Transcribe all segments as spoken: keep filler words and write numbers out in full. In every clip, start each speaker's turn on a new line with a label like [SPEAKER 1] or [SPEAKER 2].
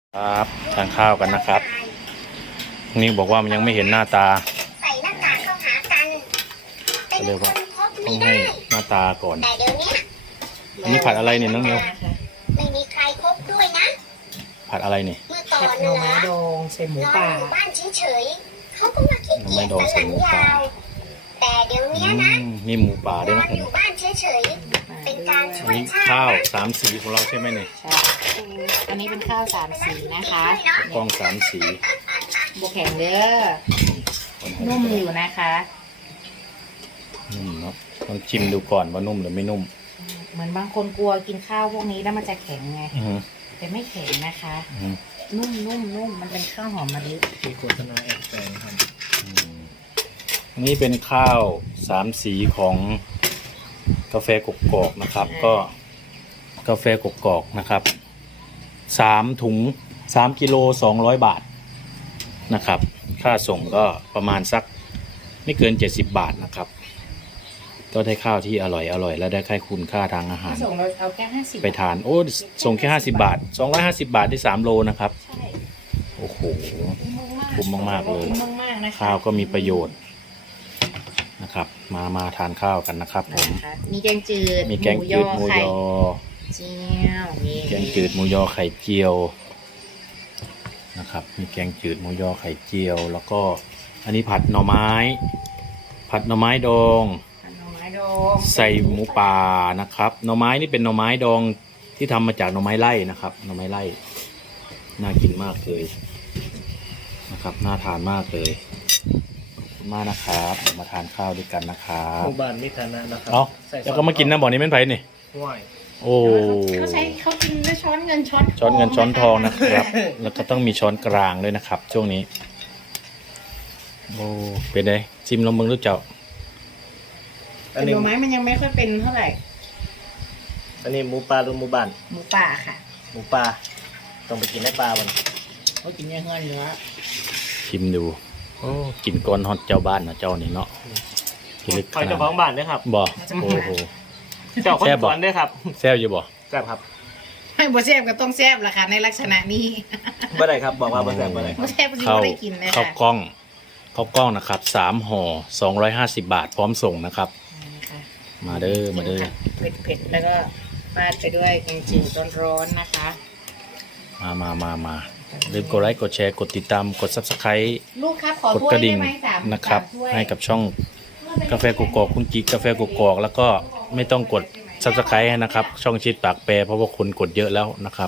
[SPEAKER 1] ครับทานข้าวกันนะครับนี่บอกว่ามันยังไม่เห็นหน้าตา
[SPEAKER 2] ใส่หน้ากากเข้าหากันเป็นคนพบ
[SPEAKER 1] ต้อง
[SPEAKER 2] ไม่ได้
[SPEAKER 1] ให้หน้าตาก่อน
[SPEAKER 2] แต่เดี๋ยวนี้
[SPEAKER 1] อันนี้ผัดอะไรเนี่ยน้องนิว
[SPEAKER 2] ไม่มีใครพบด้วยนะ
[SPEAKER 1] ผัดอะไรเนี่ย
[SPEAKER 2] เมื่อก่อ
[SPEAKER 3] ผั
[SPEAKER 2] น
[SPEAKER 3] ดหน่อ
[SPEAKER 2] นะ
[SPEAKER 3] ไม้ดองใส่หมู
[SPEAKER 2] นอน
[SPEAKER 3] ป่า
[SPEAKER 2] อยู่บ้านเฉยๆเขาก็มาขี้
[SPEAKER 1] หน่อ
[SPEAKER 2] เกี
[SPEAKER 1] ไม้
[SPEAKER 2] ยจ
[SPEAKER 1] ดอง
[SPEAKER 2] สันห
[SPEAKER 1] ใส่
[SPEAKER 2] ลัง
[SPEAKER 1] หมูป่าย
[SPEAKER 2] าวแต่เดี๋ยว
[SPEAKER 1] อื
[SPEAKER 2] นี้นะ
[SPEAKER 1] มมีหมูป่าน ด้วย
[SPEAKER 2] อ
[SPEAKER 1] นะ
[SPEAKER 2] น
[SPEAKER 1] ผม
[SPEAKER 2] อยู่บ้านเฉยๆเป็นการช่
[SPEAKER 1] อั
[SPEAKER 2] วน ย
[SPEAKER 1] นี้
[SPEAKER 2] ชาติ
[SPEAKER 1] ข้าว
[SPEAKER 2] นะ
[SPEAKER 1] สามสีของเราใช่ไหมเนี่ย
[SPEAKER 3] ใช่อันนี้เป็นข้าวสามสีนะคะ
[SPEAKER 1] กล้องสามสี
[SPEAKER 3] บวแข็งเด้อนุ่มอยู่นะคะ
[SPEAKER 1] นุ่มเนาะต้องชิมดูก่อนว่านุ่มหรือไม่นุ่ม
[SPEAKER 3] เหมือนบางคนกลัวกินข้าวพวกนี้แล้วมันจะแข็งไง
[SPEAKER 1] อือฮึ
[SPEAKER 3] แต่ไม่แข็งนะคะ
[SPEAKER 1] อือฮึ
[SPEAKER 3] นุ่มนุ่มนุ่มมันเป็นข้าวหอมมะลิ
[SPEAKER 4] ที่โฆษณาแอบแฝงครับ
[SPEAKER 1] อืมอันนี้เป็นข้าวสามสีของกาแฟกกอกนะครับ ก็กาแฟกกอกนะครับสามถุงสามกิโลสองร้อยบาทนะครับ ค่าส่งก็ประมาณสักไม่เกินเจ็ดสิบบาทนะครับ ก็ได้ข้าวที่อร่อยอร่อยและได้ค่าคุณค่าทางอาหาร
[SPEAKER 3] ส่งเราเอาแค่ห้าสิบ
[SPEAKER 1] ไปทานโอ้ส่งแค่ห้าสิบบาทสองร้อยห้าสิบบาทได้สามโลนะครับ
[SPEAKER 3] ใช่
[SPEAKER 1] โอ้โห
[SPEAKER 3] คุ้มมาก
[SPEAKER 1] คุ้มมากๆเลย
[SPEAKER 3] คุ้มมากๆนะคะ
[SPEAKER 1] ข้าวก็มีประโยชน์นะครับ มามาทานข้าวกันนะครับผม
[SPEAKER 3] นะคะมีแกงจืด
[SPEAKER 1] มีแกงจืดหมู
[SPEAKER 3] ไข่
[SPEAKER 1] ยอ
[SPEAKER 3] เจียวมี
[SPEAKER 1] แกงจืดหมูยอไข่เจียวนะครับ มีแกงจืดหมูยอไข่เจียว แล้วก็อันนี้ผัดหน่อไม้ ผัดหน่อไม้ดอง
[SPEAKER 3] หน่อไม้ดอง
[SPEAKER 1] ใส่หมูป่านะครับหน่อไม้นี่เป็นหน่อไม้ดองที่ทำมาจากหน่อไม้ไร่นะครับหน่อไม้ไร่น่ากินมากเลยนะครับน่าทานมากเลยขอบคุณมากนะครับมาทานข้าวด้วยกันนะครับ
[SPEAKER 4] หมู่บ้านมิตรนะนะครั
[SPEAKER 1] เอ้า
[SPEAKER 4] ใส่ซอส
[SPEAKER 1] แล้วก็มากินน้ำบ่อนี้เป็นไผ่นี่
[SPEAKER 4] ห้วย
[SPEAKER 1] โอ้
[SPEAKER 3] เขาใช้เขากินด้วยช้อนเงินช้อนทอง
[SPEAKER 1] ช้อนเงินช้อนทองนะครับ แล้วก็ต้องมีช้อนกลางด้วยนะครับ ช่วงนี้โอ้เป็นไงชิมลองมึงรู้เจ้า
[SPEAKER 4] อัน
[SPEAKER 3] แต่ห
[SPEAKER 4] นี้
[SPEAKER 3] น่อไม้มันยังไม่ค่อยเป็นเท่าไหร่
[SPEAKER 4] อันนี้หมูปลาหรือหมูบ้าน
[SPEAKER 3] หมูป่าค่ะ
[SPEAKER 4] หมูปลาต้องไปกินได้ปลามัน
[SPEAKER 3] เขากินเนื้อเนื้อเนื้อ
[SPEAKER 1] ชิมดูโอ้กินก้อนฮอตเจ้าบ้านเนาะเจ้านี่เนาะพิลึกข
[SPEAKER 4] คอย
[SPEAKER 1] นา
[SPEAKER 4] เจ้า
[SPEAKER 1] ด
[SPEAKER 4] ของบ้านด้วยครับ
[SPEAKER 1] บ่โอ้โห
[SPEAKER 4] เจ้าคน
[SPEAKER 1] แซ่บ
[SPEAKER 4] ส
[SPEAKER 1] บ่
[SPEAKER 4] วนด้วยครับ
[SPEAKER 1] แซ่บอยู่บ่
[SPEAKER 4] แซ่บครับ
[SPEAKER 3] ให้บัวแซ่บก็ต้องแซ่บละค่ะในลักษณะนี้
[SPEAKER 4] บ่ได้ครับบอกว่าบ่แซ่บบ่ได้
[SPEAKER 3] บัวแซ่บก็
[SPEAKER 1] ข้าว
[SPEAKER 3] ไม่ได้กินนะ
[SPEAKER 1] ข้าว
[SPEAKER 3] คะ
[SPEAKER 1] กล้องข้าวกล้องนะครับสามห่อสองร้อยห้าสิบบาทพร้อมส่งนะครับ
[SPEAKER 3] นะคะ
[SPEAKER 1] มาเด้อมาเด้อ
[SPEAKER 3] เผ็ดเผ็ดๆแล้วก็ฟาดไปด้วยแกงจืดร้อนๆนะคะ
[SPEAKER 1] มามามามาลืมกดไลค์กดแชร์กดติดตามกด ซับสไครบ์
[SPEAKER 3] ลูกครับขอก
[SPEAKER 1] ด
[SPEAKER 3] ถ้วย
[SPEAKER 1] กระ
[SPEAKER 3] ได้
[SPEAKER 1] ดิ่ง
[SPEAKER 3] ไหมสาม
[SPEAKER 1] นะครับ
[SPEAKER 3] สามถ้วย
[SPEAKER 1] ให้กับช่องกาแฟกกอกคุณกิ๊กกาแฟกกอกแล้วก็ไม่ต้องกด ซับสไครบ์นะครับ ช่องชิดปากแปรเพราะว่าคนกดเยอะแล้วนะครับ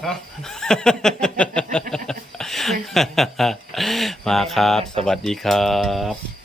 [SPEAKER 1] มาครับ สวัสดีครับ